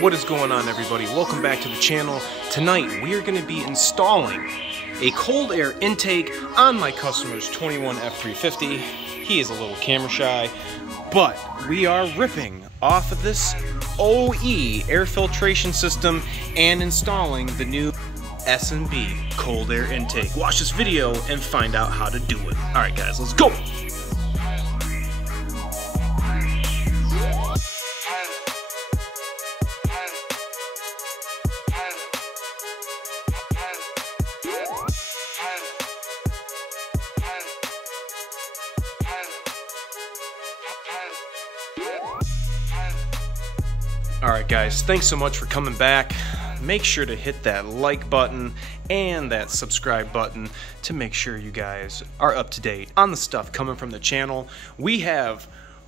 What is going on, everybody? Welcome back to the channel. Tonight we are going to be installing a cold air intake on my customer's 21 F350. He is a little camera shy, but we are ripping off of this OE air filtration system and installing the new S&B cold air intake. Watch this video and find out how to do it. Alright guys, let's go! Alright guys, thanks so much for coming back. Make sure to hit that like button and that subscribe button to make sure you guys are up to date on the stuff coming from the channel. We have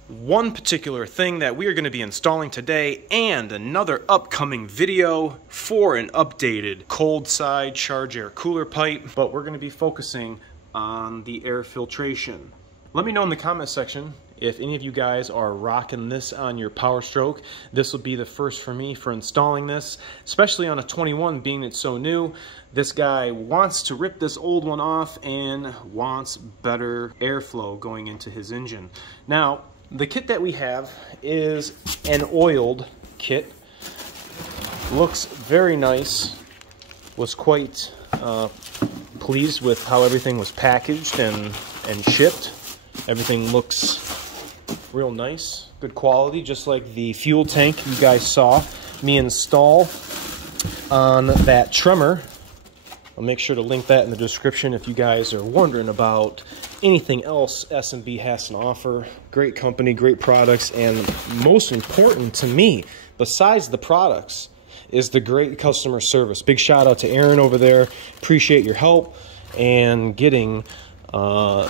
one particular thing that we are going to be installing today and another upcoming video for an updated cold side charge air cooler pipe, but we're going to be focusing on the air filtration. Let me know in the comment section if any of you guys are rocking this on your Power Stroke. This will be the first for me for installing this, especially on a 21 being it's so new. This guy wants to rip this old one off and wants better airflow going into his engine. Now, the kit that we have is an oiled kit. Looks very nice. Was quite pleased with how everything was packaged and shipped. Everything looks real nice, good quality, just like the fuel tank you guys saw me install on that tremor. I'll make sure to link that in the description if you guys are wondering about anything else S&B has to offer. Great company, great products, and most important to me, besides the products, is the great customer service. Big shout out to Aaron over there. Appreciate your help and getting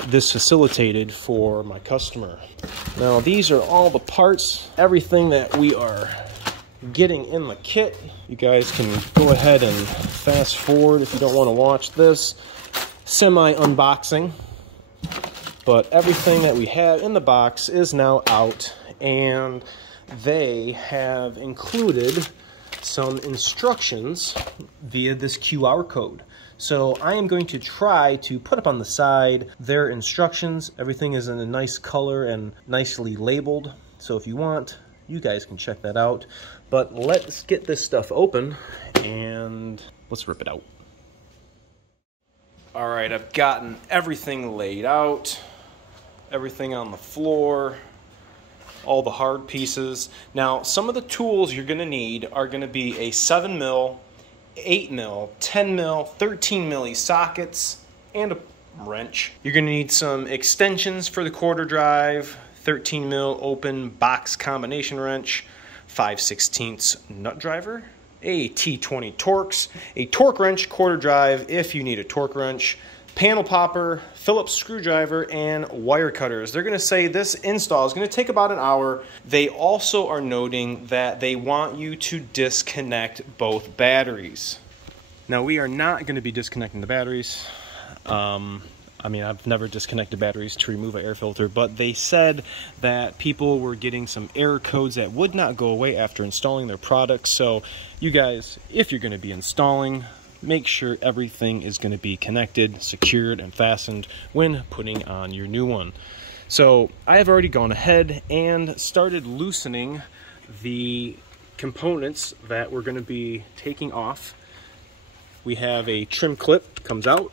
this facilitated for my customer. Now these are all the parts, everything that we are getting in the kit. You guys can go ahead and fast forward if you don't want to watch this semi-unboxing, but everything that we have in the box is now out, and they have included some instructions via this QR code. So I am going to try to put up on the side their instructions. Everything is in a nice color and nicely labeled. So if you want, you guys can check that out. But let's get this stuff open and let's rip it out. All right, I've gotten everything laid out, everything on the floor, all the hard pieces. Now, some of the tools you're gonna need are gonna be a 7mm, 8mm, 10mm, 13mm sockets, and a wrench. You're going to need some extensions for the quarter drive, 13mm open box combination wrench, 5/16 nut driver, a T20 Torx, a torque wrench, quarter drive if you need a torque wrench, panel popper, Phillips screwdriver, and wire cutters. They're going to say this install is going to take about an hour. They also are noting that they want you to disconnect both batteries. Now we are not going to be disconnecting the batteries. I mean, I've never disconnected batteries to remove an air filter, but they said that people were getting some error codes that would not go away after installing their products. So you guys, if you're going to be installing, make sure everything is going to be connected, secured, and fastened when putting on your new one. So I have already gone ahead and started loosening the components that we're going to be taking off. We have a trim clip that comes out.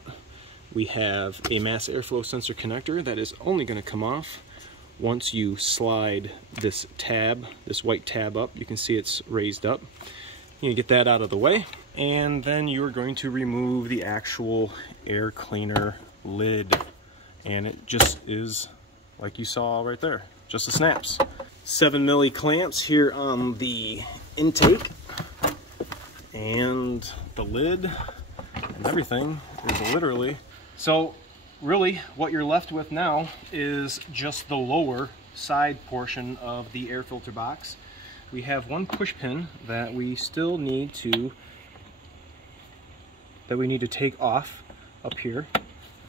We have a mass airflow sensor connector that is only going to come off once you slide this tab, this white tab up. You can see it's raised up. You get that out of the way, and then you're going to remove the actual air cleaner lid, and it just is like you saw right there, just the snaps. 7mm clamps here on the intake, and the lid and everything is literally. So really what you're left with now is just the lower side portion of the air filter box. We have one push pin that we still need to take off up here,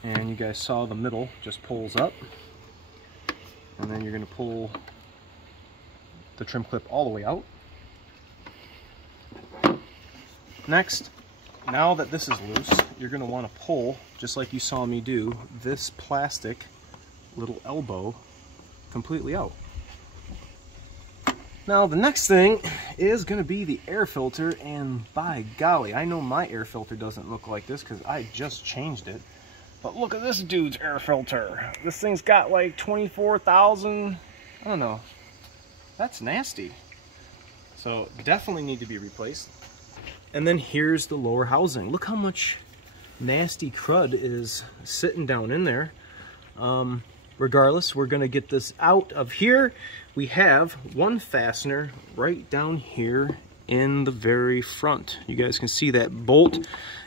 and you guys saw the middle just pulls up, and then you're going to pull the trim clip all the way out. Next, now that this is loose, you're going to want to pull, just like you saw me do, this plastic little elbow completely out. Now the next thing is going to be the air filter, and by golly, I know my air filter doesn't look like this because I just changed it. But look at this dude's air filter. This thing's got like 24,000, I don't know. That's nasty. So definitely need to be replaced. And then here's the lower housing. Look how much nasty crud is sitting down in there. Regardless, we're gonna get this out of here. We have one fastener right down here in the very front. You guys can see that bolt.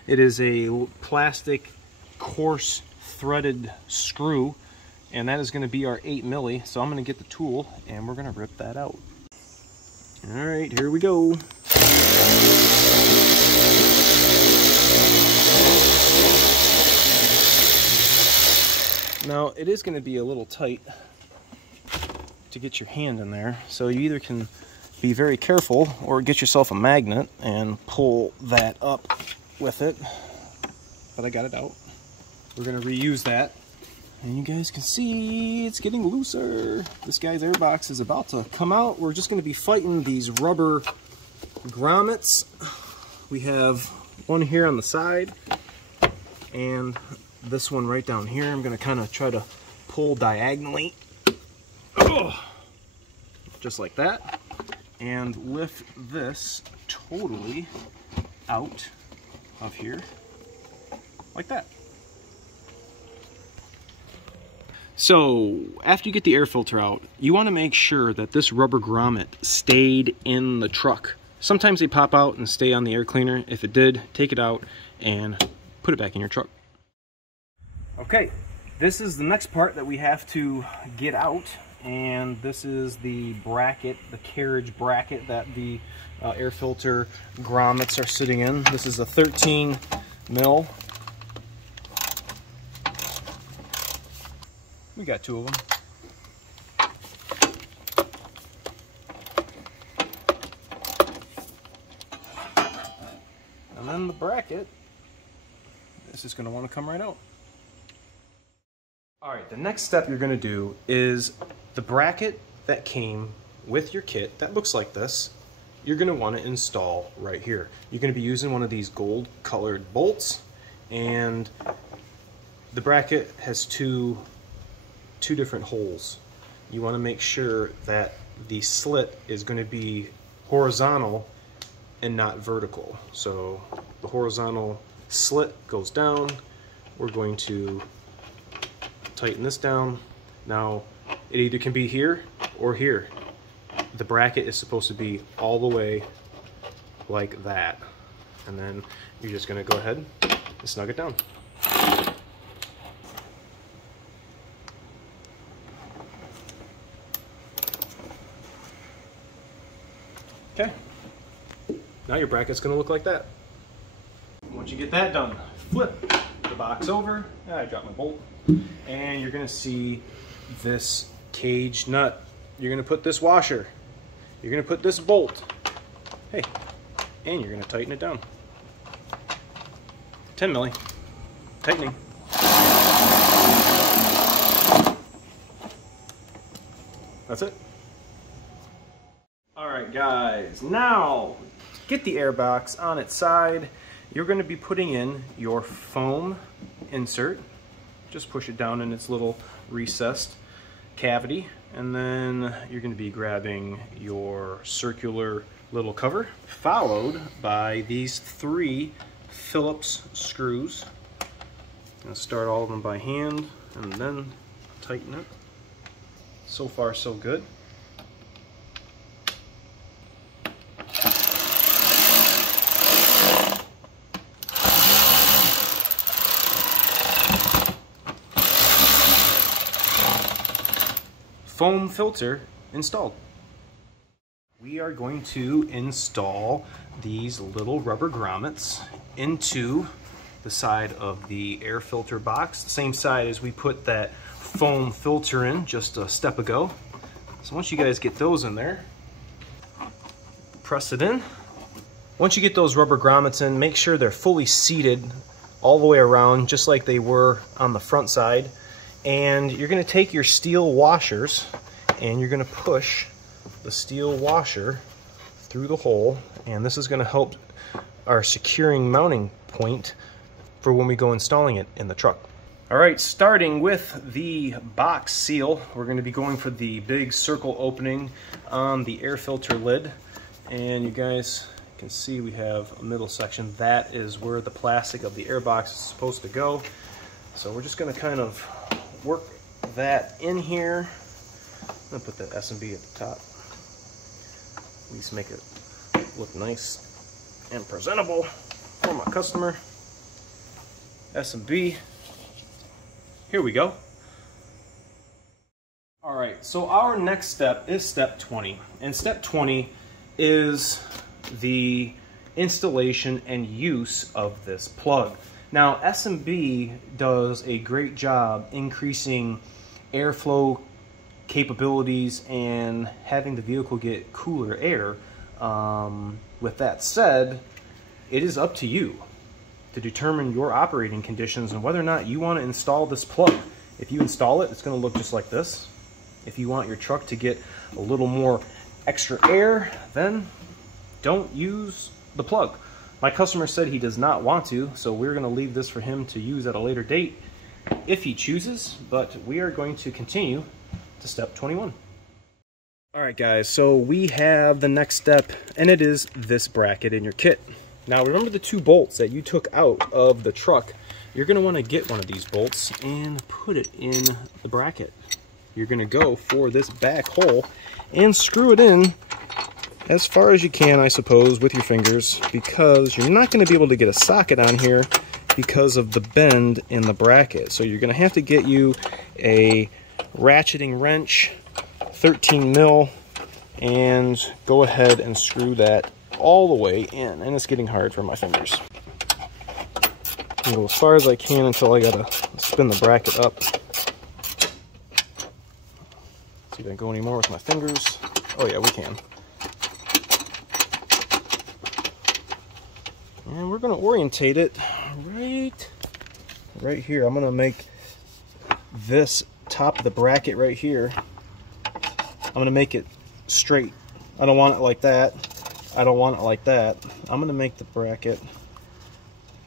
It is a plastic coarse threaded screw, and that is gonna be our 8 milli. So I'm gonna get the tool and we're gonna rip that out. All right, here we go. Now, it is going to be a little tight to get your hand in there, so you either can be very careful or get yourself a magnet and pull that up with it. But I got it out. We're going to reuse that. And you guys can see it's getting looser. This guy's airbox is about to come out. We're just going to be fighting these rubber grommets. We have one here on the side and this one right down here. I'm going to kind of try to pull diagonally, just like that, and lift this totally out of here like that. So after you get the air filter out, you want to make sure that this rubber grommet stayed in the truck. Sometimes they pop out and stay on the air cleaner. If it did, take it out and put it back in your truck. Okay, this is the next part that we have to get out, and this is the bracket, the carriage bracket that the air filter grommets are sitting in. This is a 13 mil. We got 2 of them. And then the bracket, this is going to want to come right out. Alright, the next step you're going to do is the bracket that came with your kit that looks like this, you're going to want to install right here. You're going to be using one of these gold colored bolts, and the bracket has two different holes. You want to make sure that the slit is going to be horizontal and not vertical. So the horizontal slit goes down. We're going to tighten this down. Now it either can be here or here. The bracket is supposed to be all the way like that, and then you're just going to go ahead and snug it down. Okay, now your bracket's going to look like that. Once you get that done, flip the box over. I dropped my bolt. And you're going to see this cage nut. You're going to put this washer. You're going to put this bolt. Hey, and you're going to tighten it down. 10 milli. Tightening. That's it. Alright guys, now get the airbox on its side. You're going to be putting in your foam insert. Just push it down in its little recessed cavity, and then you're going to be grabbing your circular little cover, followed by these 3 Phillips screws. I'm going to start all of them by hand and then tighten it. So far so good. Foam filter installed. We are going to install these little rubber grommets into the side of the air filter box, the same side as we put that foam filter in just a step ago. So once you guys get those in there, press it in, Once you get those rubber grommets in, make sure they're fully seated all the way around, just like they were on the front side. And you're going to take your steel washers and you're going to push the steel washer through the hole, and this is going to help our securing mounting point for when we go installing it in the truck. All right, starting with the box seal, we're going to be going for the big circle opening on the air filter lid. And you guys can see we have a middle section. That is where the plastic of the air box is supposed to go. So we're just going to kind of work that in here. I'm going to put the S&B at the top. At least make it look nice and presentable for my customer. S&B. Here we go. All right, so our next step is step 20. And step 20 is the installation and use of this plug. Now, S&B does a great job increasing airflow capabilities and having the vehicle get cooler air. With that said, it is up to you to determine your operating conditions and whether or not you want to install this plug. If you install it, it's going to look just like this. If you want your truck to get a little more extra air, then don't use the plug. My customer said he does not want to, so we're going to leave this for him to use at a later date if he chooses, but we are going to continue to step 21. All right, guys, so we have the next step, and it is this bracket in your kit. Now, remember the 2 bolts that you took out of the truck. You're going to want to get one of these bolts and put it in the bracket. You're going to go for this back hole and screw it in as far as you can, I suppose, with your fingers, because you're not going to be able to get a socket on here because of the bend in the bracket. So you're going to have to get you a ratcheting wrench, 13 mil, and go ahead and screw that all the way in. And it's getting hard for my fingers. I'll go as far as I can until I gotta spin the bracket up. See if I can go anymore with my fingers. Oh yeah, we can. And we're gonna orientate it right here. I'm gonna make this top of the bracket right here. I'm gonna make it straight. I don't want it like that. I don't want it like that. I'm gonna make the bracket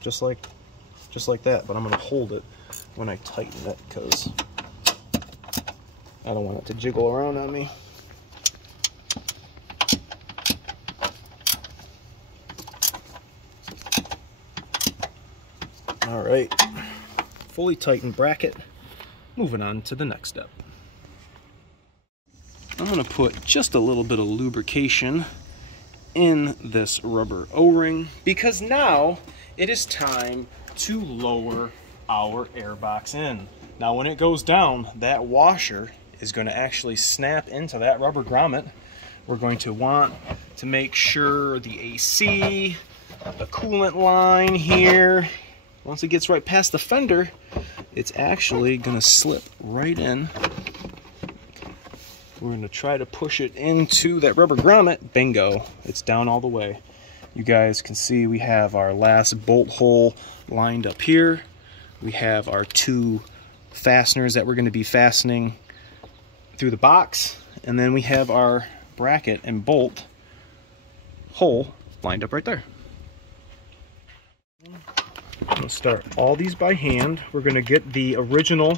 just like that, but I'm gonna hold it when I tighten it because I don't want it to jiggle around on me. All right, fully tightened bracket. Moving on to the next step. I'm gonna put just a little bit of lubrication in this rubber O-ring because now it is time to lower our airbox in. Now when it goes down, that washer is going to actually snap into that rubber grommet. We're going to want to make sure the AC, the coolant line here, once it gets right past the fender, it's actually going to slip right in. We're going to try to push it into that rubber grommet. Bingo, it's down all the way. You guys can see we have our last bolt hole lined up here. We have our 2 fasteners that we're going to be fastening through the box. And then we have our bracket and bolt hole lined up right there. I'm going to start all these by hand. We're going to get the original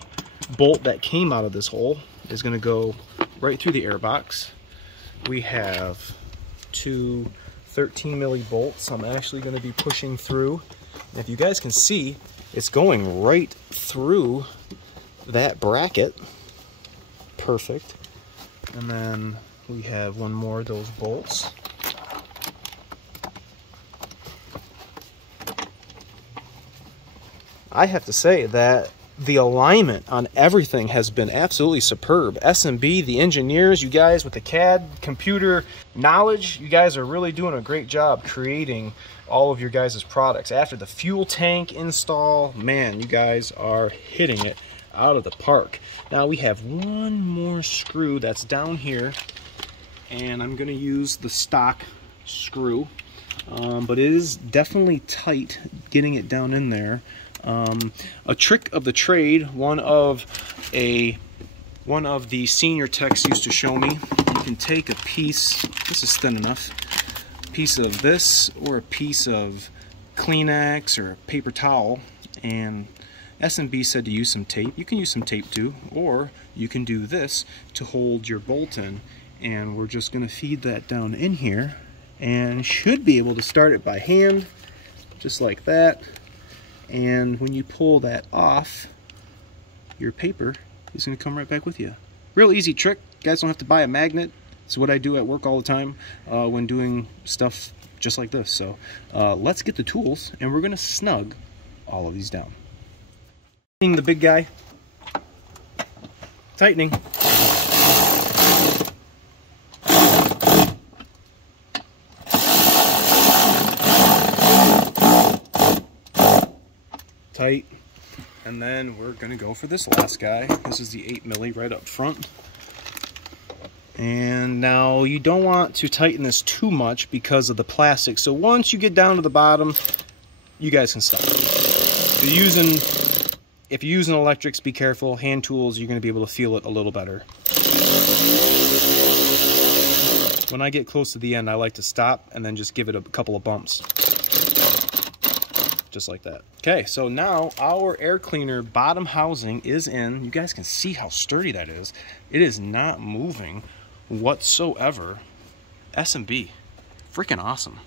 bolt that came out of this hole. Is going to go right through the airbox. We have 2 13 milli bolts I'm actually going to be pushing through. And if you guys can see, it's going right through that bracket. Perfect. And then we have one more of those bolts. I have to say that the alignment on everything has been absolutely superb. S&B, the engineers, you guys with the CAD computer knowledge, you guys are really doing a great job creating all of your guys' products. After the fuel tank install, man, you guys are hitting it out of the park. Now we have one more screw that's down here, and I'm going to use the stock screw. but it is definitely tight getting it down in there. A trick of the trade, one of the senior techs used to show me, you can take a piece, this is thin enough, a piece of this or a piece of Kleenex or a paper towel, and S&B said to use some tape. You can use some tape too, or you can do this to hold your bolt in, and we're just going to feed that down in here and should be able to start it by hand, just like that. And when you pull that off, your paper is going to come right back with you. Real easy trick. You guys don't have to buy a magnet. It's what I do at work all the time when doing stuff just like this. So let's get the tools and we're going to snug all of these down. The big guy, tightening. Tight. And then we're going to go for this last guy. This is the 8mm right up front. And now you don't want to tighten this too much because of the plastic. So once you get down to the bottom, you guys can stop. If you're using electrics, be careful. Hand tools, you're going to be able to feel it a little better. When I get close to the end, I like to stop and then just give it a couple of bumps. Just like that. Okay, so now our air cleaner bottom housing is in. You guys can see how sturdy that is. It is not moving whatsoever. S&B, freaking awesome.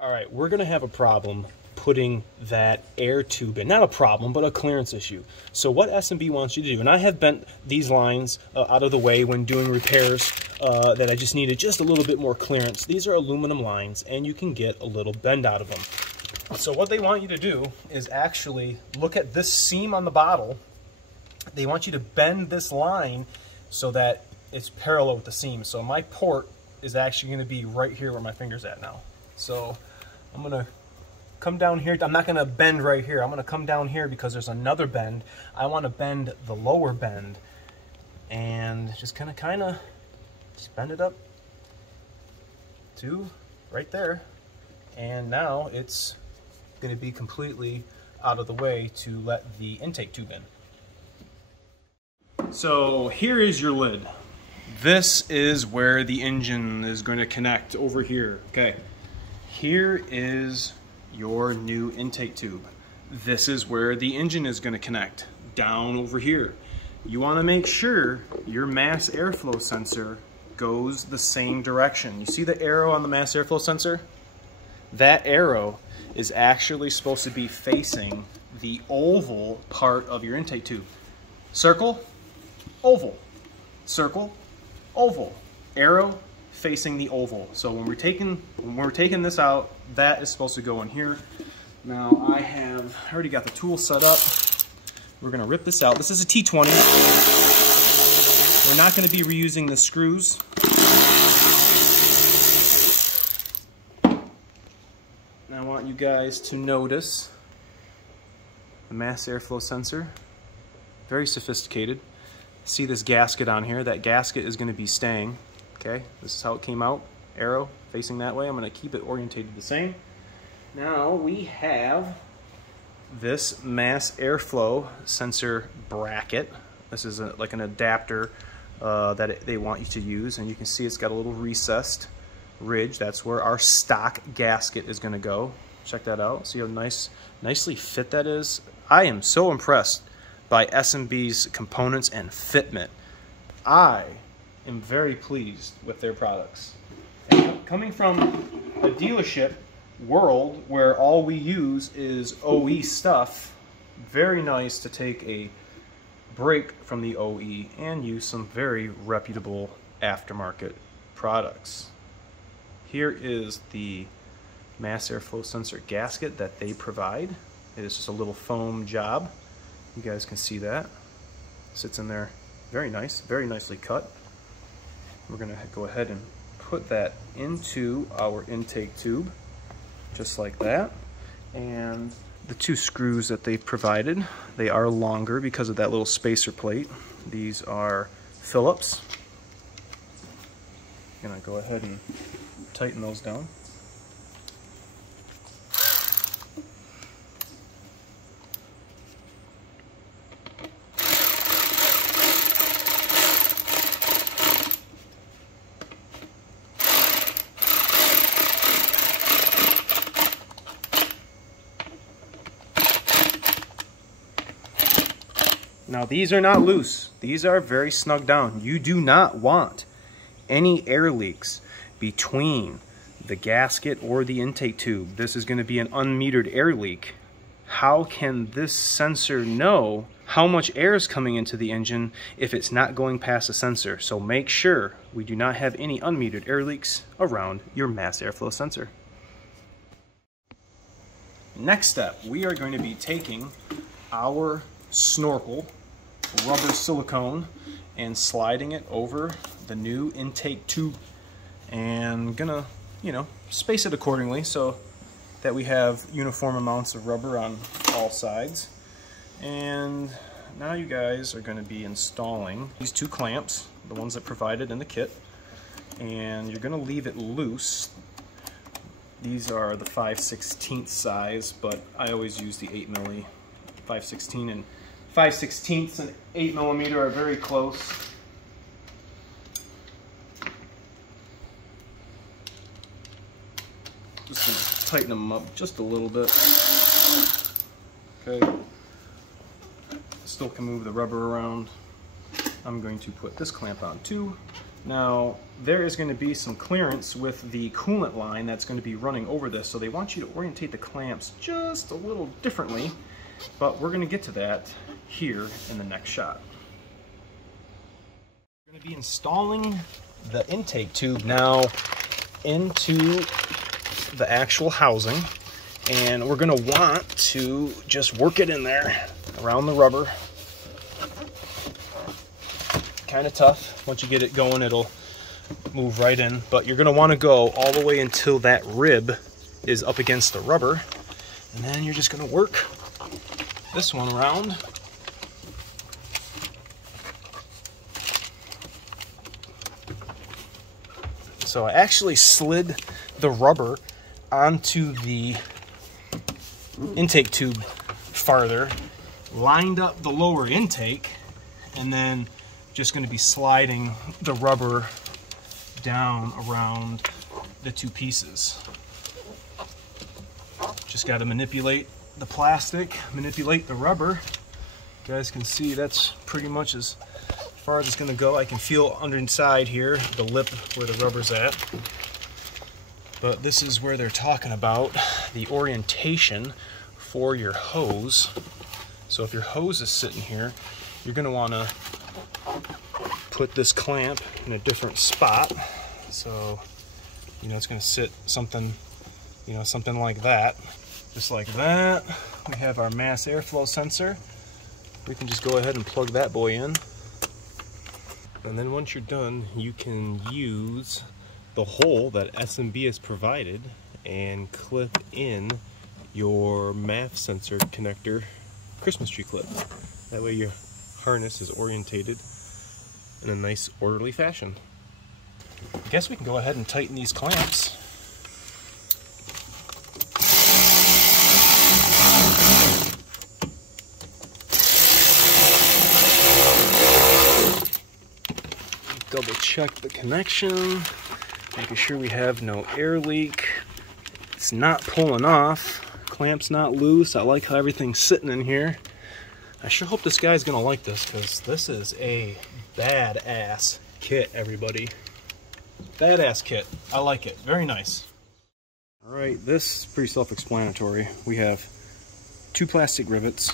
All right, we're gonna have a problem putting that air tube in. Not a problem, but a clearance issue. So what S&B wants you to do, and I have bent these lines out of the way when doing repairs that I just needed just a little bit more clearance. These are aluminum lines, and you can get a little bend out of them. So what they want you to do is actually look at this seam on the bottle. They want you to bend this line so that it's parallel with the seam. So my port is actually going to be right here where my finger's at now. So I'm going to come down here. I'm not going to bend right here. I'm going to come down here because there's another bend. I want to bend the lower bend and just kind of just bend it up to right there. And now it's going to be completely out of the way to let the intake tube in. So here is your lid. This is where the engine is going to connect over here. Okay, here is your new intake tube. This is where the engine is going to connect, down over here. You want to make sure your mass airflow sensor goes the same direction. You see the arrow on the mass airflow sensor? That arrow is actually supposed to be facing the oval part of your intake tube. Circle, oval, circle, oval. Arrow facing the oval. So when we're taking this out, that is supposed to go in here. Now I already got the tool set up. We're gonna rip this out. This is a T20. We're not gonna be reusing the screws. I want you guys to notice the mass airflow sensor. Very sophisticated. See this gasket on here? That gasket is going to be staying. Okay, this is how it came out. Arrow facing that way. I'm going to keep it orientated the same. Now we have this mass airflow sensor bracket. This is like an adapter that they want you to use, and you can see it's got a little recessed ridge. That's where our stock gasket is going to go. Check that out. See how nicely fit that is? I am so impressed by S&B's components and fitment. I am very pleased with their products. And coming from a dealership world where all we use is OE stuff, very nice to take a break from the OE and use some very reputable aftermarket products. Here is the mass airflow sensor gasket that they provide. It is just a little foam job. You guys can see that. Sits in there very nice, very nicely cut. We're gonna go ahead and put that into our intake tube, just like that. And the two screws that they provided, they are longer because of that little spacer plate. These are Phillips. I'm gonna go ahead and tighten those down. Now these are not loose. These are very snug down. You do not want any air leaks between the gasket or the intake tube. This is going to be an unmetered air leak. How can this sensor know how much air is coming into the engine if it's not going past the sensor? So make sure we do not have any unmetered air leaks around your mass airflow sensor. Next step, we are going to be taking our snorkel rubber silicone and sliding it over the new intake tube, and gonna, you know, space it accordingly so that we have uniform amounts of rubber on all sides. And now you guys are going to be installing these two clamps, the ones that provided in the kit, and you're going to leave it loose. These are the 5/16 size, but I always use the 8 milli. 5/16 and 5/16 and 8 millimeter are very close. Just going to tighten them up just a little bit. Okay. Still can move the rubber around. I'm going to put this clamp on too. Now, there is going to be some clearance with the coolant line that's going to be running over this, so they want you to orientate the clamps just a little differently, but we're going to get to that here in the next shot. We're going to be installing the intake tube now into the actual housing, and we're going to want to just work it in there around the rubber. Kind of tough. Once you get it going, it'll move right in, but you're going to want to go all the way until that rib is up against the rubber, and then you're just going to work this one around. So I actually slid the rubber onto the intake tube farther, lined up the lower intake, and then just going to be sliding the rubber down around the two pieces. Just got to manipulate the plastic, manipulate the rubber. You guys can see that's pretty much as far as it's going to go. I can feel under inside here, the lip where the rubber's at. But this is where they're talking about the orientation for your hose. So if your hose is sitting here, you're going to want to put this clamp in a different spot. So, you know, it's going to sit something, you know, something like that. Just like that. We have our mass airflow sensor. We can just go ahead and plug that boy in. And then once you're done, you can use the hole that SMB has provided and clip in your MAF sensor connector Christmas tree clip. That way your harness is orientated in a nice orderly fashion. I guess we can go ahead and tighten these clamps. Double check the connection, making sure we have no air leak. It's not pulling off, clamp's not loose. I like how everything's sitting in here. I sure hope this guy's gonna like this, because this is a badass kit, everybody. Badass kit. I like it. Very nice. Alright, this is pretty self-explanatory. We have two plastic rivets,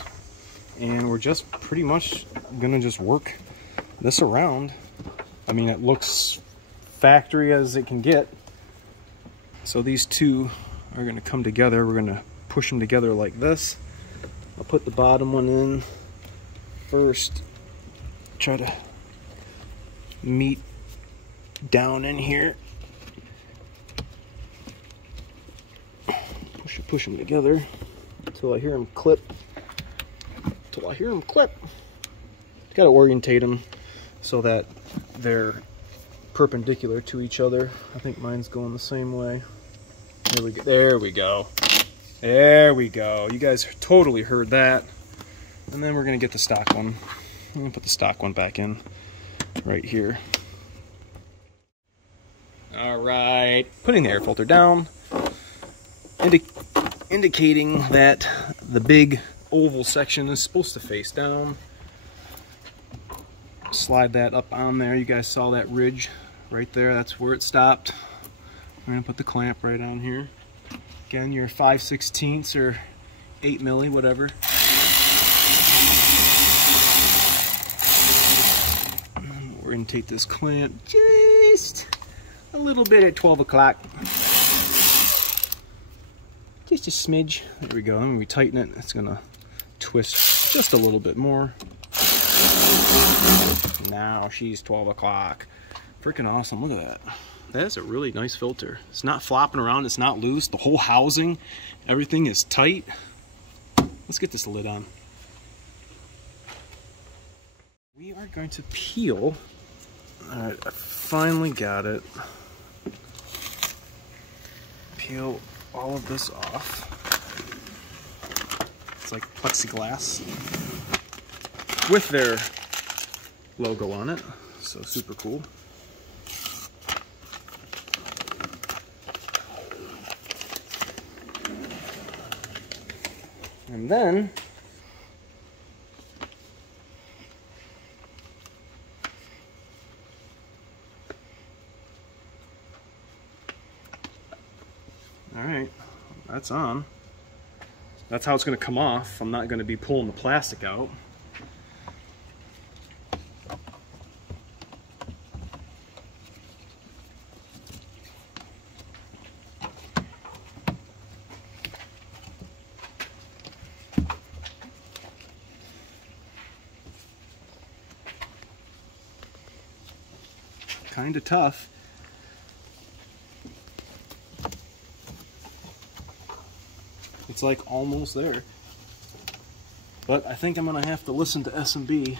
and we're just pretty much gonna just work this around. I mean, it looks factory as it can get. So these two are gonna come together. We're gonna push them together like this. I'll put the bottom one in first, try to meet down in here. Push them together until I hear them clip. Got to orientate them so that they're perpendicular to each other. I think mine's going the same way. There we go. There we go. There we go. You guys totally heard that. And then we're going to get the stock one. I'm going to put the stock one back in right here. Alright. Putting the air filter down. Indicating that the big oval section is supposed to face down. slide that up on there. You guys saw that ridge right there. That's where it stopped. We're gonna put the clamp right on here. Again, your 5/16 or 8 milli, whatever. We're gonna take this clamp just a little bit at 12 o'clock. Just a smidge. There we go. And when we tighten it, it's gonna twist just a little bit more. Now she's 12 o'clock. Freaking awesome. Look at that. That is a really nice filter. It's not flopping around. It's not loose. The whole housing, everything is tight. Let's get this lid on. We are going to peel. All right, I finally got it. Peel all of this off. It's like plexiglass with their logo on it, so super cool. And then all right, that's on. That's how it's going to come off. I'm not going to be pulling the plastic out. Kind of tough. It's like almost there. But I think I'm gonna have to listen to S&B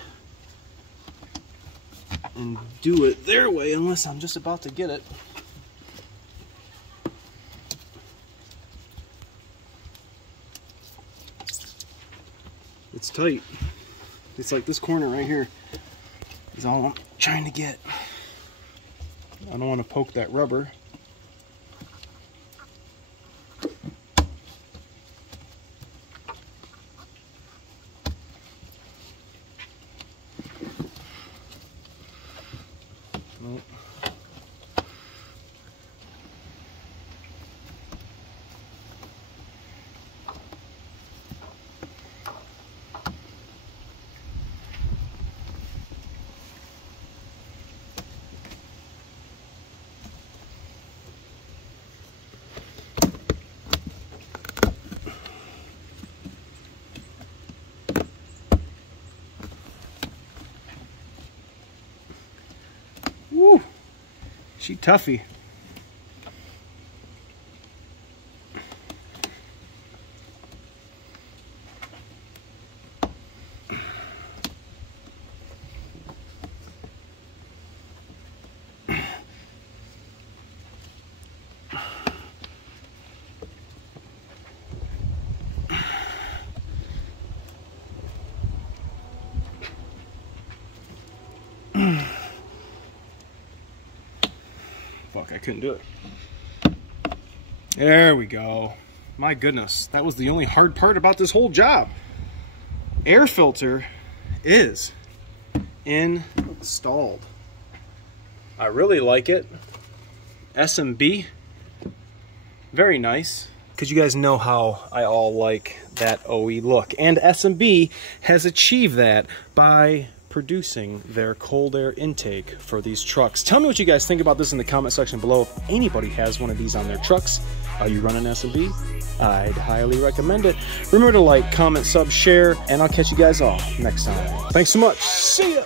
and do it their way unless I'm just about to get it. It's tight. It's like this corner right here is all I'm trying to get. I don't want to poke that rubber. Nope. Woo! She toughy. Fuck, I couldn't do it. There we go. My goodness, that was the only hard part about this whole job. Air filter is installed. I really like it. S&B, very nice. Because you guys know how I all like that OE look. And S&B has achieved that by producing their cold air intake for these trucks. Tell me what you guys think about this in the comment section below. If anybody has one of these on their trucks, are you running S&B? I'd highly recommend it. Remember to like, comment, sub, share, and I'll catch you guys all next time. Thanks so much. See ya.